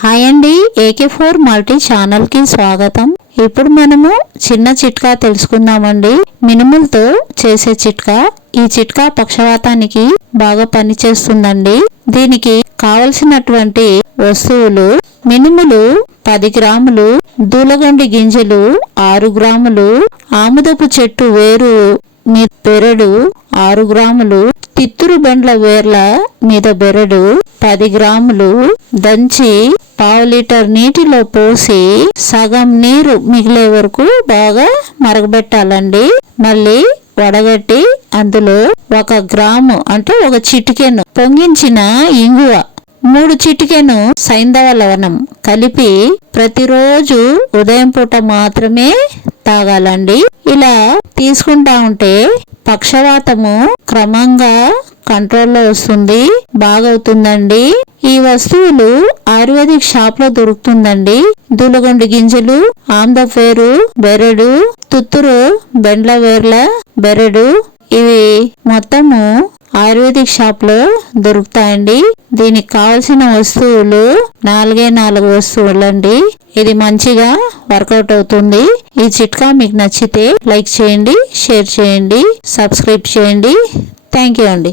Hi అండి, AK4 multi channel కి స్వాగతం. ఇప్పుడు మనము చిన్న చిట్కా తెలుసుకుందామండి. మినుములతో చేసే చిట్కా. ఈ చిట్కా పక్షవాతానికి బాగా పనిచేస్తుందండి. దీనికి కావలసినటువంటి వస్తువులు: మినుములు 10 గ్రాములు, దూలగండి గింజలు 6 గ్రాములు, ఆముదపు చెట్టు వేరు మీద బెరడు 6 గ్రాములు, తిత్తురు బెండ్ల వేర్ల మీద బెరడు 10 గ్రాములు, దంచి 1/2 లీటర్ నీటిలో పోసి సగం నీరు మిగిలే వరకు బాగా మరగబెట్టాలండి. మళ్ళీ వడగట్టి అందులో 1 గ్రాము అంటే 1 చిటికెను పొంగించిన ఇంగువ, 3 చిటికెను సైంధవ లవణం కలిపి ప్రతిరోజు ఉదయం పూట మాత్రమే తాగాలండి. ఇలా తీసుకుంటా ఉంటే పక్షవాతము క్రమంగా కంట్రోల్లో వస్తుంది, బాగవుతుందండి. ఈ వస్తువులు ఆయుర్వేదిక్ షాప్ లో దొరుకుతుందండి. దూలగొండి గింజలు, ఆమ్దవేరు బెరడు, తుత్తురు బెండ్ల వేర్ల బెరడు, ఇవి మొత్తము ఆయుర్వేదిక్ షాప్ లో దొరుకుతాయండి. దీనికి కావలసిన వస్తువులు 4 వస్తువులండి. ఇది మంచిగా వర్కౌట్ అవుతుంది. ఈ చిట్కా మీకు నచ్చితే లైక్ చేయండి, షేర్ చేయండి, సబ్స్క్రైబ్ చేయండి. థ్యాంక్ యూ అండి.